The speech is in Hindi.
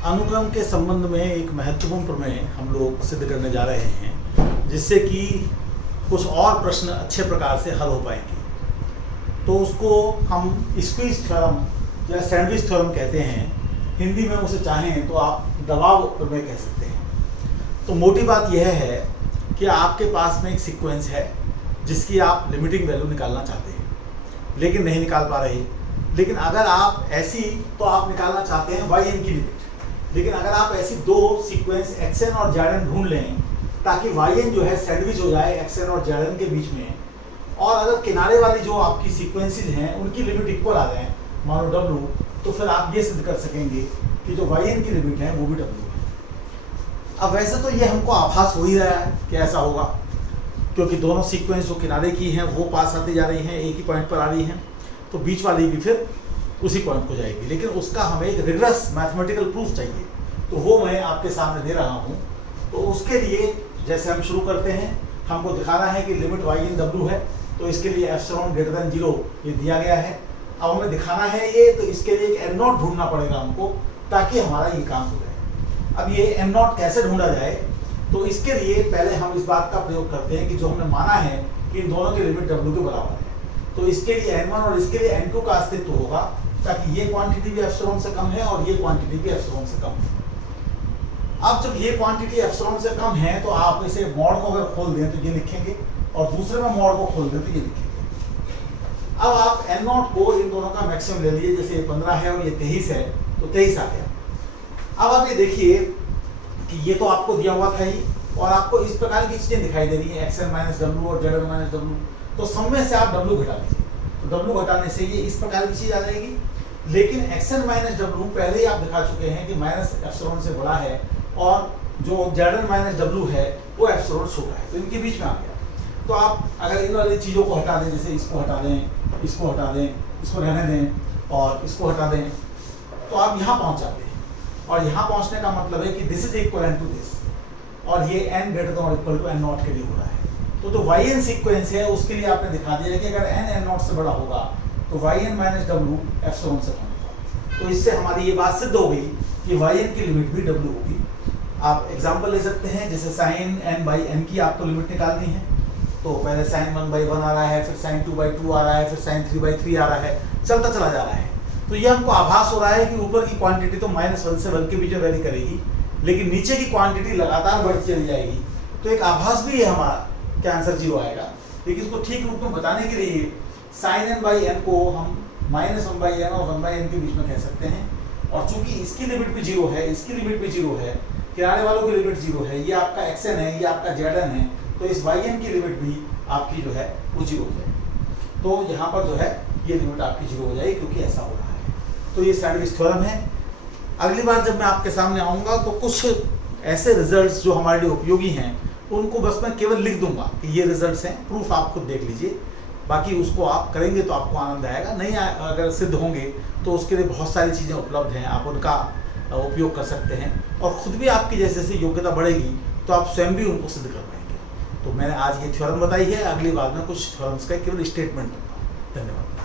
अनुक्रम के संबंध में एक महत्वपूर्ण प्रमेय हम लोग सिद्ध करने जा रहे हैं, जिससे कि कुछ और प्रश्न अच्छे प्रकार से हल हो पाएंगे। तो उसको हम स्क्वीज थ्योरम या सैंडविच थ्योरम कहते हैं। हिंदी में उसे चाहें तो आप दबाव प्रमेय कह सकते हैं। तो मोटी बात यह है कि आपके पास में एक सीक्वेंस है जिसकी आप लिमिटिंग वैल्यू निकालना चाहते हैं, लेकिन नहीं निकाल पा रहे। लेकिन अगर आप ऐसी तो आप निकालना चाहते हैं वाई एन की लिमिट, लेकिन अगर आप ऐसी दो सीक्वेंस एक्स एन और जेड एन ढूंढ लें ताकि वाई एन जो है सैंडविच हो जाए एक्स एन और जेड एन के बीच में, और अगर किनारे वाली जो आपकी सीक्वेंसेज हैं उनकी लिमिट इक्वल आ जाए, मानो डब्लू, तो फिर आप ये सिद्ध कर सकेंगे कि जो वाई एन की लिमिट है वो भी डब्लू है। अब वैसे तो ये हमको आभास हो ही रहा है कि ऐसा होगा, क्योंकि दोनों सीक्वेंस जो किनारे की हैं वो पास आती जा रही हैं, एक ही पॉइंट पर आ रही हैं, तो बीच वाली भी फिर उसी पॉइंट को जाएगी। लेकिन उसका हमें एक रिग्रेस मैथमेटिकल प्रूफ चाहिए, तो वो मैं आपके सामने दे रहा हूँ। तो उसके लिए जैसे हम शुरू करते हैं, हमको दिखाना है कि लिमिट वाई इन डब्लू है, तो इसके लिए एप्सिलॉन ग्रेटर देन 0 ये दिया गया है। अब हमें दिखाना है ये, तो इसके लिए एक एन नॉट ढूंढना पड़ेगा हमको, ताकि हमारा ये काम हो जाए। अब ये एन नॉट कैसे ढूंढा जाए, तो इसके लिए पहले हम इस बात का प्रयोग करते हैं कि जो हमने माना है कि इन दोनों की लिमिट डब्लू के बराबर है, तो इसके लिए n1 और इसके लिए n2 का अस्तित्व होगा, ताकि ये क्वांटिटी भी एप्सिलॉन से कम है और ये क्वांटिटी भी एप्सिलॉन से कम है। अब जब ये क्वांटिटी एप्सिलॉन से कम है तो आप इसे मॉड को अगर खोल दें तो ये लिखेंगे, और दूसरे में मॉड को खोल दें तो ये लिखेंगे। अब आप n0 को इन दोनों का मैक्सिमम ले लीजिए, जैसे ये 15 है और ये 23 है, तो 23 आ गया। अब आप ये देखिए कि ये तो आपको दिया हुआ था ही, और आपको इस प्रकार की चीजें दिखाई दे रही है, एक्सएन माइनस डब्लू और जेड माइनस डब्लू, तो सब में से आप डब्लू घटा लीजिए, तो डब्लू घटाने से ये इस प्रकार की चीज आ जाएगी। लेकिन एक्सएन माइनस डब्लू पहले ही आप दिखा चुके हैं कि माइनस एप्सिलॉन से बड़ा है, और जो जेड माइनस डब्लू है वो एप्सिलॉन छोटा है, तो इनके बीच में आ गया। तो आप अगर इन वाली चीज़ों को हटा दें, जैसे इसको हटा दें, इसको हटा दें, इसको रहने दें और इसको हटा दें, तो आप यहाँ पहुँच जाते हैं। और यहाँ पहुँचने का मतलब है कि this is equal to this, और ये n ग्रेटर देन और इक्वल टू n नॉट के लिए हो रहा है। तो जो वाई एन सीक्वेंस है उसके लिए आपने दिखा दिया कि अगर n नॉट से बड़ा होगा तो वाई एन माइनस डब्लू एप्सिलॉन से कम होगा। तो इससे हमारी ये बात सिद्ध हो गई कि वाई एन की लिमिट भी डब्लू होगी। आप एग्जाम्पल ले सकते हैं, जैसे साइन n बाई n की आपको लिमिट निकालनी है, तो पहले साइन 1/1 आ रहा है, फिर साइन 2/2 आ रहा है, फिर साइन 3/3 आ रहा है, चलता चला जा रहा है। तो ये हमको आभास हो रहा है कि ऊपर की क्वांटिटी तो -1 से 1 के बीच में वेरी करेगी, लेकिन नीचे की क्वांटिटी लगातार बढ़ती चली जाएगी। तो एक आभास भी है हमारा कि आंसर 0 आएगा। लेकिन इसको ठीक रूप में बताने के लिए साइन n बाई n को हम -1/n और 1/n के बीच में कह सकते हैं, और चूंकि इसकी लिमिट भी 0 है, इसकी लिमिट भी 0 है, किनारे वालों की लिमिट 0 है, ये आपका xn है, ये आपका zn है, तो इस yn की लिमिट भी आपकी जो है वो 0 हो जाएगी। तो यहाँ पर जो है ये लिमिट आपकी 0 हो जाएगी, क्योंकि ऐसा हो रहा है। तो ये सैंडविच थ्योरम है। अगली बार जब मैं आपके सामने आऊँगा तो कुछ ऐसे रिजल्ट्स जो हमारे लिए उपयोगी हैं उनको बस मैं केवल लिख दूंगा कि ये रिजल्ट्स हैं, प्रूफ आप खुद देख लीजिए। बाकी उसको आप करेंगे तो आपको आनंद आएगा, नहीं अगर सिद्ध होंगे तो उसके लिए बहुत सारी चीज़ें उपलब्ध हैं, आप उनका उपयोग कर सकते हैं, और ख़ुद भी आपकी जैसे जैसे योग्यता बढ़ेगी तो आप स्वयं भी उनको सिद्ध कर पाएंगे। तो मैंने आज ये थ्योरम बताई है, अगली बार में कुछ थ्योरम्स का केवल स्टेटमेंट दूंगा। धन्यवाद।